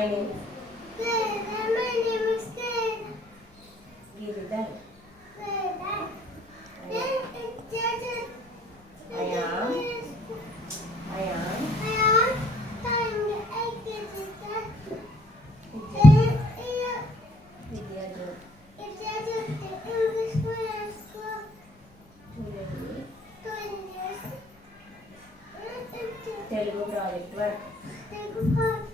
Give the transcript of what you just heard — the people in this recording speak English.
My name is My name is Giridhar. I Then am. it's just I am. I am. Vidyajyoti. చూడండి Telugu project work